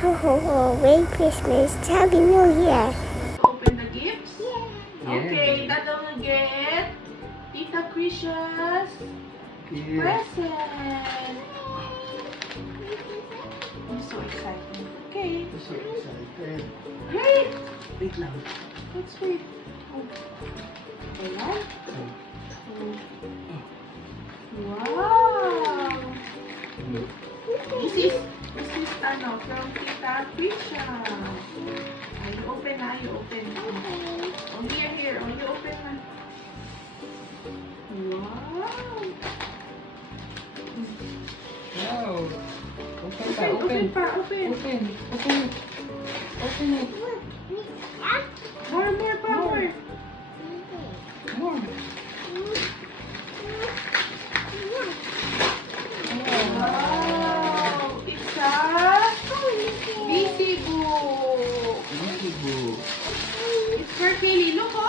Ho ho ho, Merry Christmas, Happy New Year. Open the gifts? Yeah. Okay, Dad will get Tita Krisha's Yeah. present. I'm so excited. Okay. I'm so excited. Great. Wait lang. Let's wait. Oh. Ayan. Wow. This is ano from Tita Krisha. You open na, you open. Oh, here. Oh, you open na. Wow. Wow. Open pa, Open pa, open. Open. Open it. Open it. More. More. Wow. It's a busy book. Easy book. It's for Kaylee. Look, oh.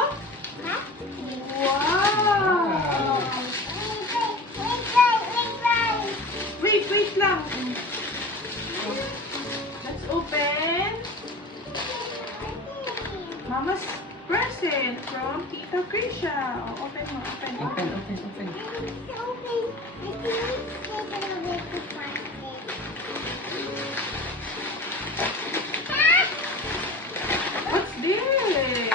Wow. Wait lang. Let's open Mama's present from Tita Krisha. Oh, open mo, Open. What's this?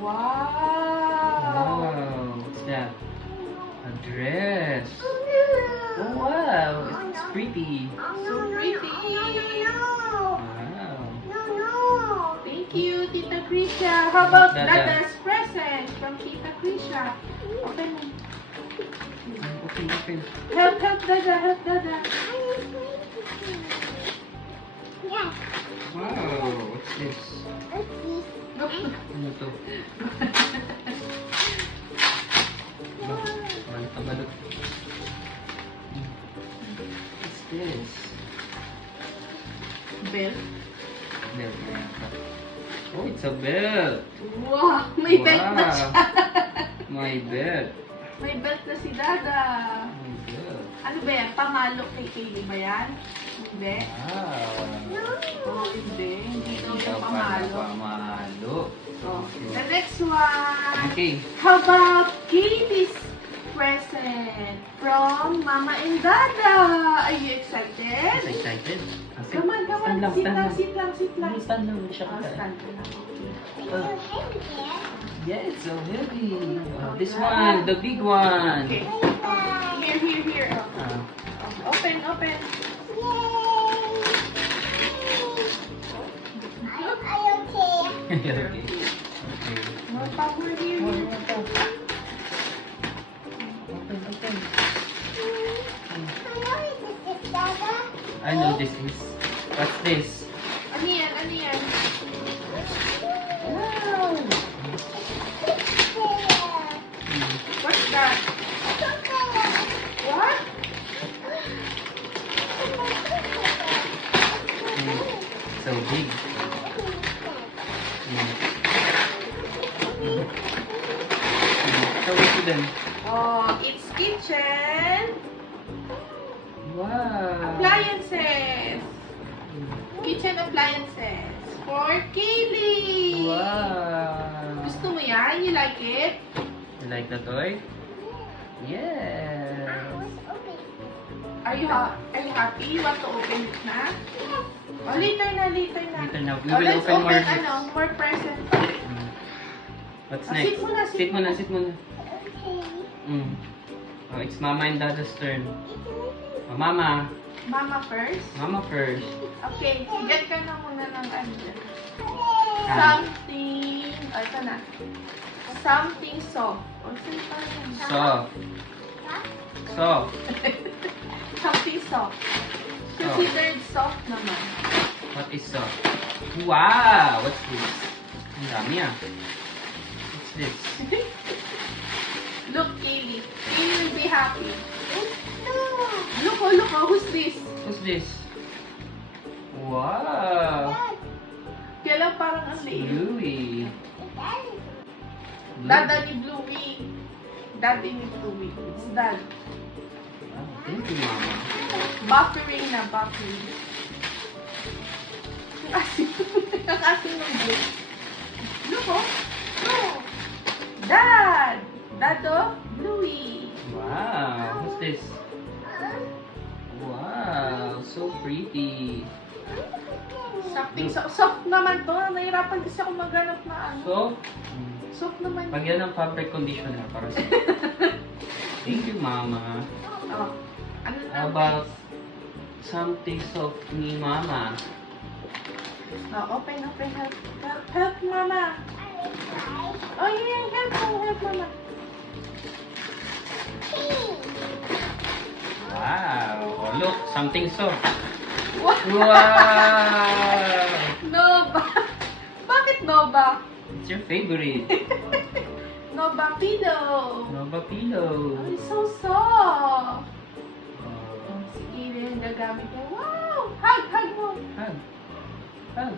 Wow. Wow. What's that? A dress. Oh, wow. It's pretty. So pretty. Wow. Thank you, Tita Krisha. How about Dada. Dada's present from Tita Krisha? Open mo. Open. Help Dada. Wow. What's this? Ano to? Balot. What's this? Belt. Belt na yata. Oh, it's a belt. Wow, may belt na siya. My belt. May belt na si Dada. My belt. Ano ba yan? Pamalo kay Kaylee ba yan? Hindi. Wow. Oh, hindi. Hindi daw Hindi yung ka pamalo. pamalo. Oh, the next one. Okay. How about Katie's present from Mama and Dada? Are you excited? Excited? Come on. Sit lang. Stand lang. Hindi siya Oh, kaya. stand ka lang. Okay. Yeah, it's so heavy. Oh, this one, the big one. Okay. Here. Open. Okay. More power here. Open. I know this is. What's this? Ano yan? Wow. What's that? What? So big. Show it to them. Oh, it's kitchen Wow. appliances. Kitchen appliances for Kaylee. Wow. Gusto mo yan? You like it? You like the toy? Yes. Are you happy? You want to open it na? Oh, later na. Later na. We Oh, will let's open more. more presents. What's Oh, next? sit muna. Sit muna. Oh, it's Mama and Dada's turn. Oh, Mama. Mama first. Mama first. Okay, get ka na muna ng ano dyan. Ah. Something, ito na. Something soft. O, sino pa yan? Soft. Something soft. Considered soft naman. What is soft? Wow! What's this? Ang dami ah. What's this? Look, Kaylee. Kaylee will be happy. Look, who's this? What's this? Wow! Kaya lang parang ang liit. Bluey. Dada ni Bluey. Daddy ni Bluey. It's dad. Thank you, Mama. Buffering na, buffering. Ang asin. Ang asin ng book. Look, oh. Oh. Dad! Dado, Bluey. Wow, what's this? Wow, so pretty. Something soft naman to. Nahirapan kasi ako maghanap na ano. So, Soft naman. pagyan ng fabric conditioner para sa Thank you, Mama. Oh. Ano na? How about something soft ni Mama? Oh, open. Help, Mama. Oh, yeah. Help, Mama. Wow, look, something soft. What? Wow! Nova. Bakit Nova? It's your favorite. Nova pillow. Nova pillow. Oh, it's so soft. Oh, Sige rin, gagamit ko. Wow! Hug mo. hug. Hug.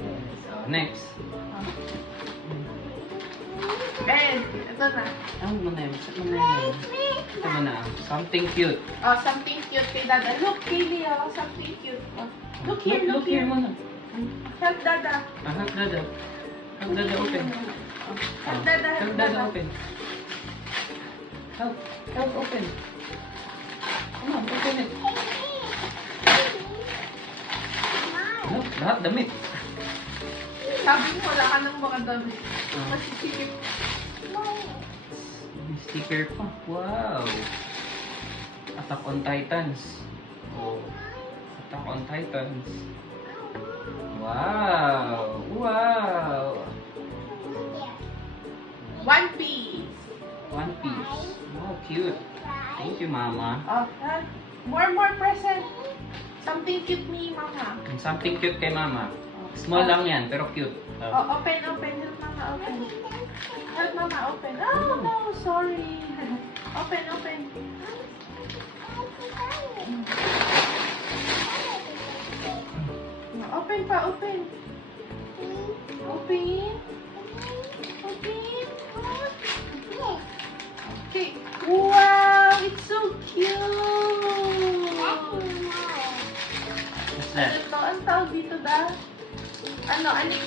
Yes. Oh, next. Ben, ito na. Ano mo na yun? Saan mo na yun? Ito mo na. Something cute. Oh, something cute kay Dada. Look, Kaylee, oh, something cute. Oh. Look here. Look here muna. Help Dada. Hug Dada. Hug Dada open. Oh. Help Dada, Hug Dada open. Help open. Come on, open it. Look, lahat damit. Sabi mo, wala ka ng mga damit. Ah. Masisikip. May sticker pa. Wow. Attack on Titans. Oh. Attack on Titans. Wow. Wow. One Piece. One Piece. Wow, cute. Thank you, Mama. Oh, help. More present. Something cute me, Mama. And something cute kay Mama. Small lang yan, pero cute. Oh, open. Help Mama, open. Help Mama, open. Oh, no, sorry. Open. Open pa, open. Okay. Wow, it's so cute. What's Ano that? to? Ang tawag dito da? Ano? Anik.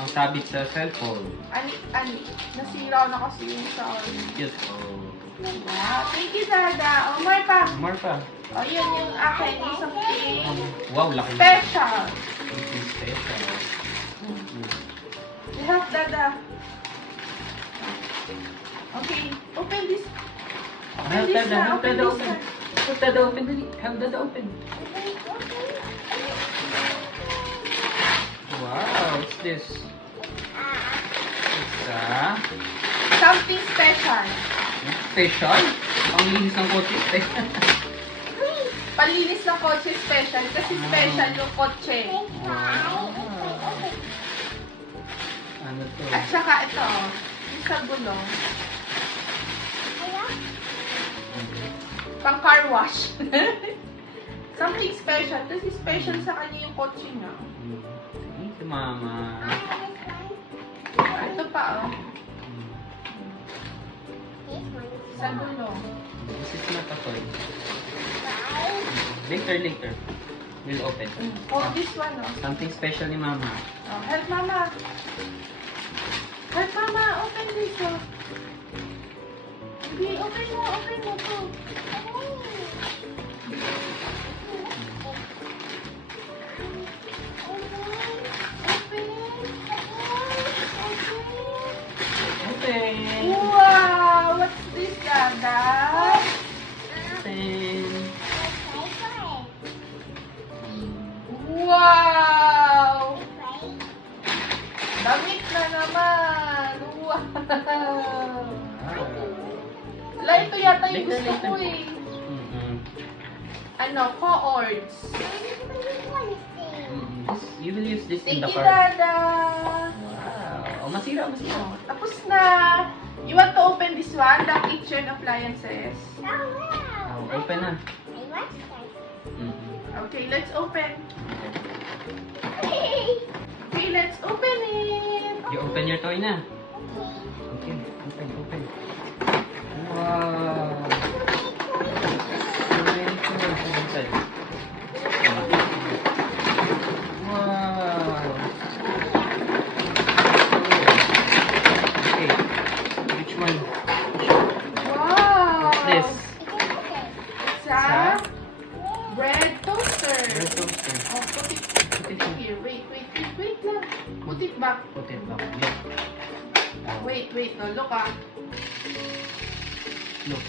Ang sabit sa cellphone. Anik. Nasira na kasi yung sa orange. Cute. Oh. Wow, thank you, Dada. Oh, more pa. More pa. Oh, yun yung akin. Yung something Wow, laki. special. Something special. You have Dada. Okay, open this. Help Dada, help Dada open. Help Dada open, dali. Help Dada open. Wow, what's this? It's Something special. special? Ang linis ng kotse, special. Palinis ng kotse special kasi special yung kotse. Ano to? At saka ito, yung sa gulong, pang car wash. Something special. Kasi special sa kanya yung kotse niya. Thank you, Mama. Ito pa, oh. Sa gulong. This is not a toy. Later. We'll open. Oh, this one, oh. Something special ni Mama. Oh, help Mama. Help Mama. Open this, oh. Okay, open mo to. Open! Wow! What's this, Dada? Open! Wow! Damit na naman! Wow! Wala, ito yata yung gusto ko eh. Ano, co-ords. You will use this in Thank the you, car. Dada! Wow! Oh, masira. Oh, tapos na! You want to open this one, the kitchen appliances? Oh, open na. Okay, let's open. Okay, let's open it. You open your toy na. Okay, open. Wow! Look.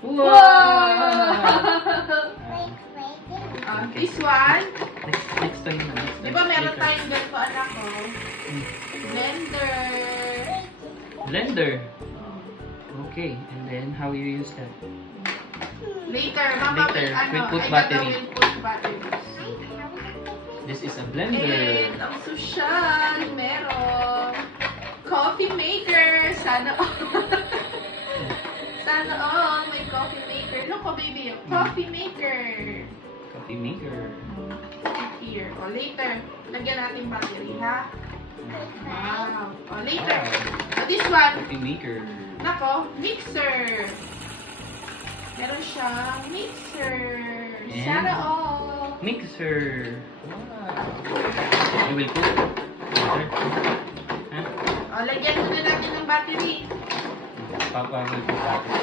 Wow! This one. Next time na. Di ba meron tayong ganito, anak ko? Blender. Blender. Okay, and then how you use that? Later, mama Later, will, we'll put ay, battery. will put batteries. This is a And blender. ang social, meron. Coffee maker. Sana all. Sana all may coffee maker. Look, oh, baby. Coffee maker. Coffee maker. Here. O, later. Lagyan natin battery, ha? Wow. O, later. O, this one. Coffee maker. Nako, mixer. Meron siyang mixer. And Sana all. Mixer. Wow. You will put water. Huh? O, lagyan muna natin ng battery. Papa will put water.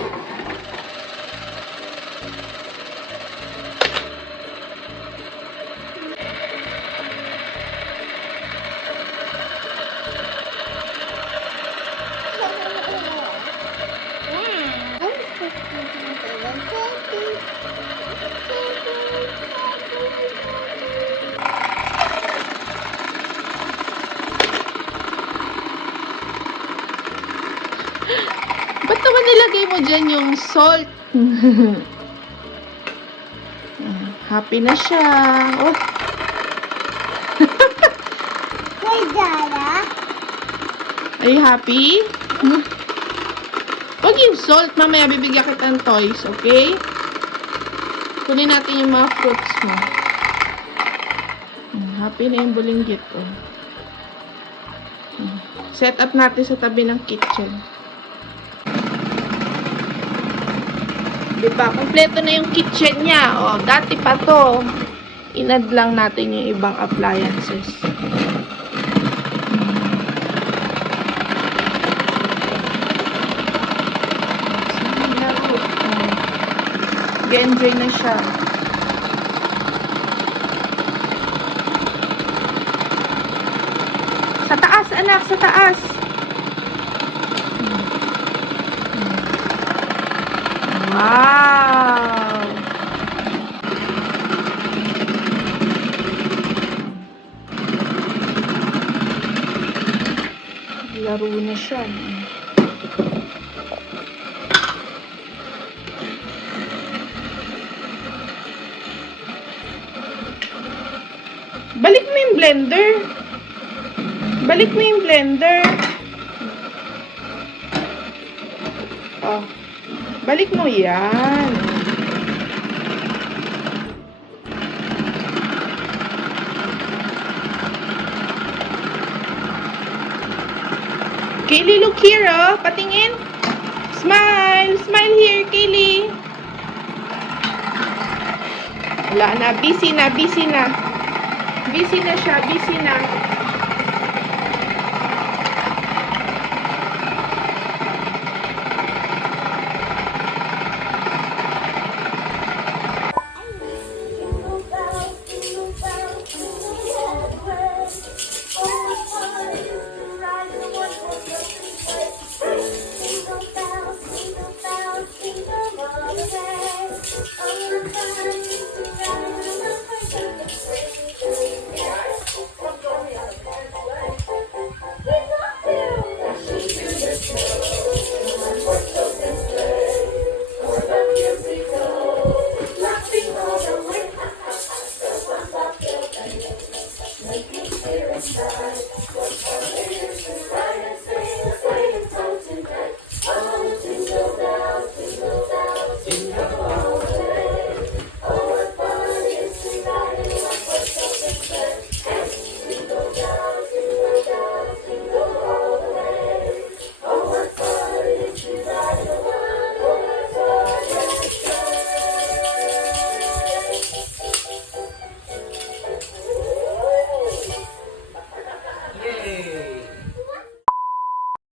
Ba't naman nilagay mo dyan yung salt? Happy na siya. Oh. Hey, Dada. Are you happy? Huwag yung salt. Mamaya bibigyan kita ng toys, okay? Kunin natin yung mga fruits mo. Happy na yung bulinggit, oh. Set up natin sa tabi ng kitchen. Diba? Kompleto na yung kitchen niya. O, dati pa to. Inad lang natin yung ibang appliances. Enjoy na siya. Sa taas, anak. Sa taas. Wow! Laro na siya. Balik mo yung blender. Balik mo yung blender. Oh. Balik mo yan. Kaylee, look here, oh. Patingin. Smile. Smile here, Kaylee. Wala na. Busy na. Busy na. Busy na siya. Busy na.